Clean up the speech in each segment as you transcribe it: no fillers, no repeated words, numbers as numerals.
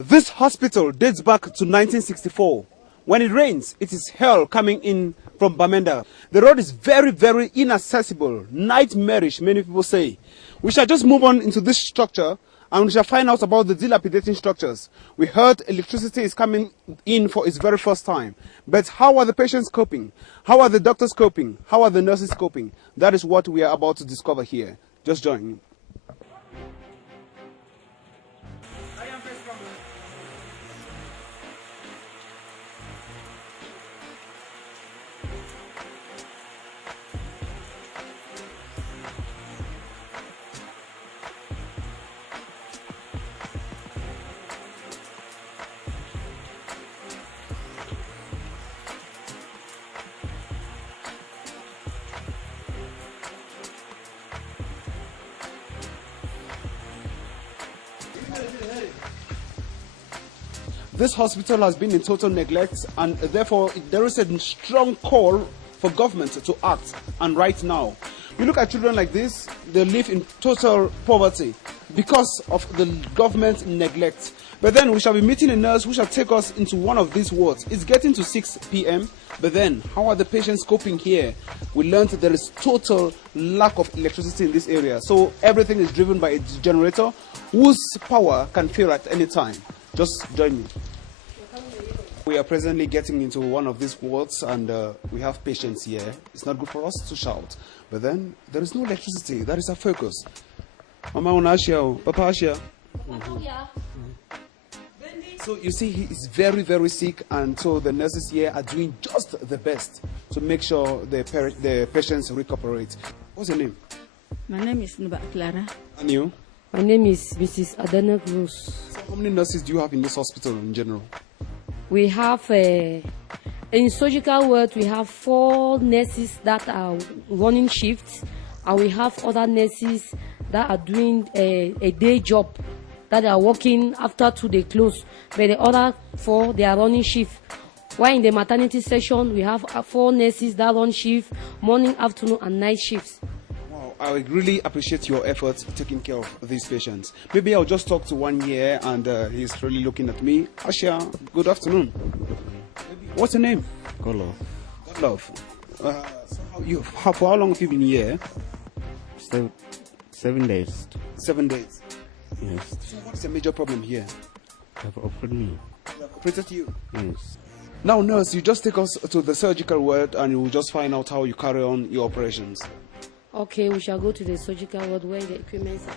This hospital dates back to 1964. When it rains, it is hell coming in from Bamenda. The road is very, very inaccessible, nightmarish, many people say. We shall just move on into this structure and we shall find out about the dilapidating structures. We heard electricity is coming in for its very first time. But how are the patients coping? How are the doctors coping? How are the nurses coping? That is what we are about to discover here. Just join me. This hospital has been in total neglect, and therefore there is a strong call for government to act. And right now, you look at children like this, they live in total poverty because of the government neglect. But then we shall be meeting a nurse who shall take us into one of these wards. It's getting to 6 p.m. But then, how are the patients coping here? We learned that there is total lack of electricity in this area. So everything is driven by a generator whose power can fail at any time. Just join me. We are presently getting into one of these wards and we have patients here. It's not good for us to shout. But then, there is no electricity. That is our focus. Mama Acha, Papa Acha. So you see, he is very, very sick, and so the nurses here are doing just the best to make sure the patients recuperate. What's your name? My name is Nuba Clara. And you? My name is Mrs. Adana Cruz. So how many nurses do you have in this hospital in general? We have, in surgical ward, we have 4 nurses that are running shifts, and we have other nurses that are doing a day job, that are working after 2 they close. But the other 4, they are running shift. While in the maternity section, we have 4 nurses that run shift, morning, afternoon, and night shifts. Wow, I really appreciate your efforts taking care of these patients. Maybe I'll just talk to one here, and he's really looking at me. Acha, good afternoon. What's your name? Godlove. Godlove. For how long have you been here? 7 days. 7 days. Yes. So what's the major problem here? They've operated me. They have operated you? Yes. Now, nurse, you just take us to the surgical ward and you will just find out how you carry on your operations. Okay, we shall go to the surgical ward where the equipment are.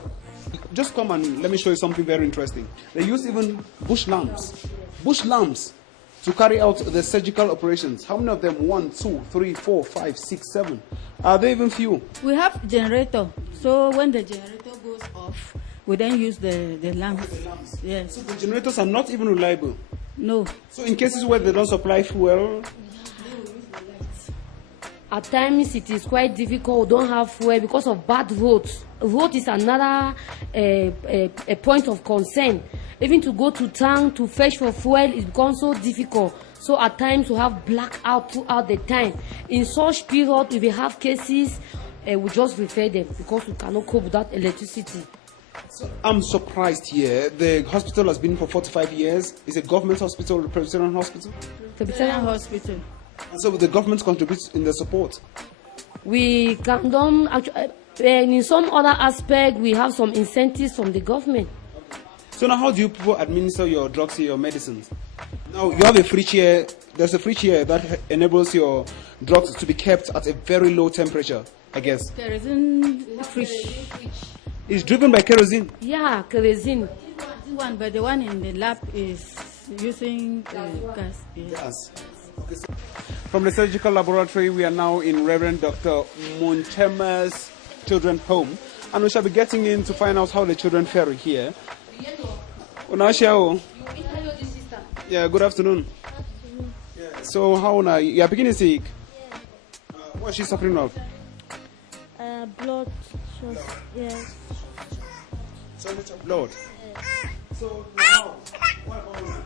Just come and let me show you something very interesting. They use even bush lamps to carry out the surgical operations. How many of them? 1, 2, 3, 4, 5, 6, 7. Are they even few? We have generator, so when the generator goes off, we then use the lamps. Yes. So the generators are not even reliable? No. So in cases where they don't supply fuel? At times it is quite difficult. We don't have fuel because of bad roads. Road is another a point of concern. Even to go to town to fetch for fuel is become so difficult. So at times we have blackout throughout the time. In such period, if we have cases, we just refer them because we cannot cope without electricity. So I'm surprised here. The hospital has been for 45 years. It's a government hospital, a presbyterian hospital? Presbyterian hospital. And so the government contributes in the support? We can don't actually, in some other aspect, we have some incentives from the government. So now how do you people administer your drugs here, your medicines? Now you have a fridge here. There's a fridge here that enables your drugs to be kept at a very low temperature, I guess. Kerosene fridge. It's driven by kerosene? Yeah, kerosene. But the one in the lab is using gas. Gas. Okay, so from the surgical laboratory, we are now in Reverend Dr. Montema's Children's Home, and we shall be getting in to find out how the children fare here. Yeah, good afternoon. Yeah, so how now? You are beginning sick? What is she suffering of? Blood. Yes. So much of blood. So now, what about now?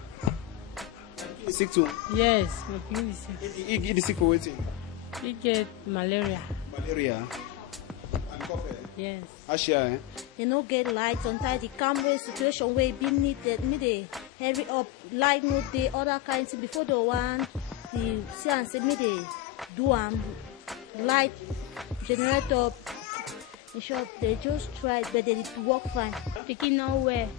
Is sick too? Yes, my kid is sick. He is sick for waiting. He get malaria. Malaria. And cough. Yes. Acha, You know, get lights on the camera situation where be needed me hurry up, light no day, other kinds before the one the see and say me they do light generator. In short, they just tried, but they did work fine. Picking nowhere.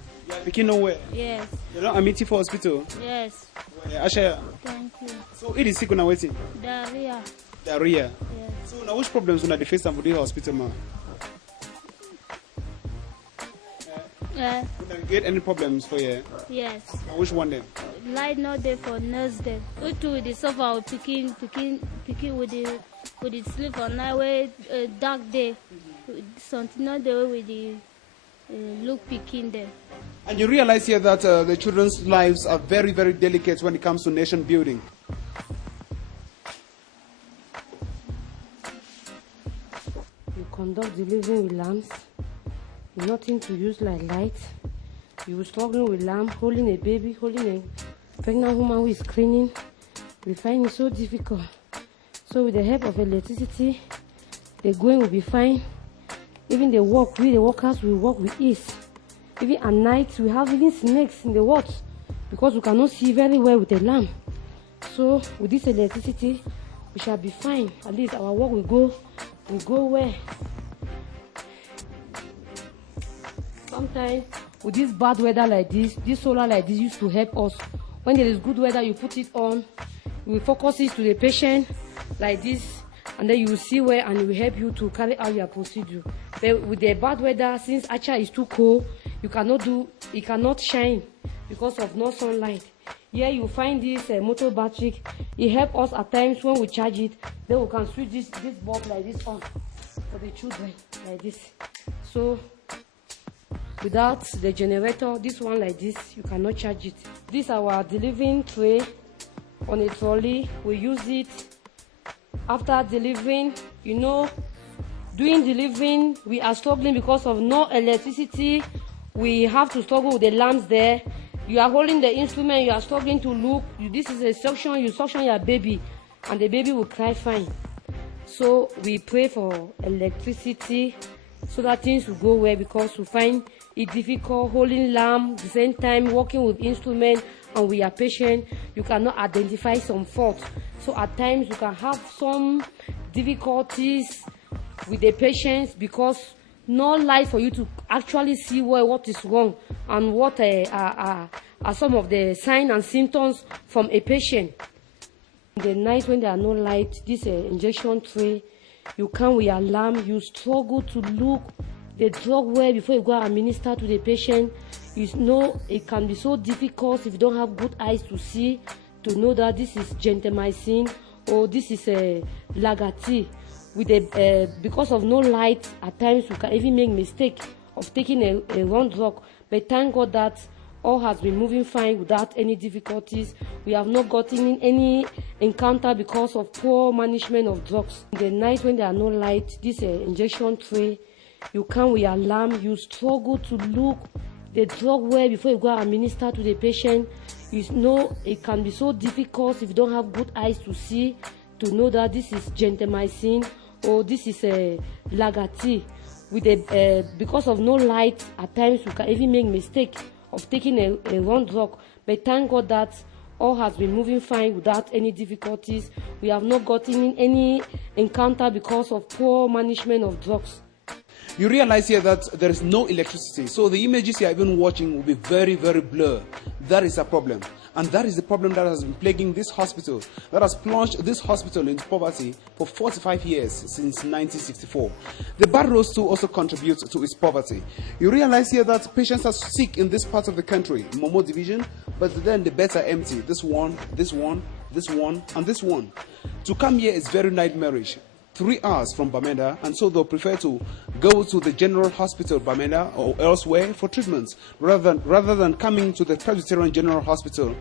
Picking nowhere. Yes. You're not admitted for hospital. Yes. Acha. Thank you. So it is sick on a waiting. Diarrhea. Diarrhea. Yes. So now which problems when the face time for the hospital, man? When you get any problems for you? Yes. Now which one then? Light not there for nurse then. We too with the suffer with picking with the sleep on night where dark day. Something not the way with the look picking there. And you realize here that the children's lives are very, very delicate when it comes to nation building. You conduct delivery with lambs, nothing to use like light. You will struggle with lamb, holding a baby, holding a pregnant woman who is screaming. We find it so difficult. So with the help of electricity, the going will be fine. Even the workers will work with ease. Even at night, we have even snakes in the wards because we cannot see very well with the lamp. So with this electricity, we shall be fine. At least our work will go well. Sometimes with this bad weather like this solar like this used to help us. When there is good weather, you put it on, we focus it to the patient like this, and then you will see where and it will help you to carry out your procedure. But with the bad weather, since Acha is too cold, it cannot shine because of no sunlight. Here you find this motor battery. It helps us at times when we charge it, then we can switch this bulb like this on for the children like this. So without the generator, this one like this, you cannot charge it. This is our delivering tray on a trolley. We use it after delivering. You know, doing delivering, we are struggling because of no electricity. We have to struggle with the lamps there. You are holding the instrument, you are struggling to look. This is a suction, you suction your baby, and the baby will cry fine. So we pray for electricity so that things will go well, because we find it difficult holding lamp at the same time, working with instruments, and we are patient. You cannot identify some faults. So at times you can have some difficulties with the patients because no light for you to actually see what is wrong and what are some of the signs and symptoms from a patient. In the night when there are no light, this injection tray, you come with your lamp, you struggle to look the drug well before you go and administer to the patient. You know it can be so difficult if you don't have good eyes to see, to know that this is gentamicin or this is Lagati. With because of no light, at times we can even make mistake of taking a wrong drug. But thank God that all has been moving fine without any difficulties. We have not gotten any encounter because of poor management of drugs. In the night when there are no light, this injection tray, you come with your lamp, you struggle to look the drug well before you go and administer to the patient. You know it can be so difficult if you don't have good eyes to see, to know that this is gentamicin or this is Lagati. With because of no light, at times we can even make mistake of taking a wrong drug. But thank God that all has been moving fine without any difficulties. We have not gotten any encounter because of poor management of drugs. You realize here that there is no electricity, so the images you are even watching will be very, very blurred. That is a problem. And that is the problem that has been plaguing this hospital, that has plunged this hospital into poverty for 45 years since 1964. The bad roads too also contribute to its poverty. You realize here that patients are sick in this part of the country, Momo division, but then the beds are empty. This one, this one, this one, and this one. To come here is very nightmarish. 3 hours from Bamenda, and so they'll prefer to go to the general hospital Bamenda or elsewhere for treatments rather than coming to the Presbyterian General Hospital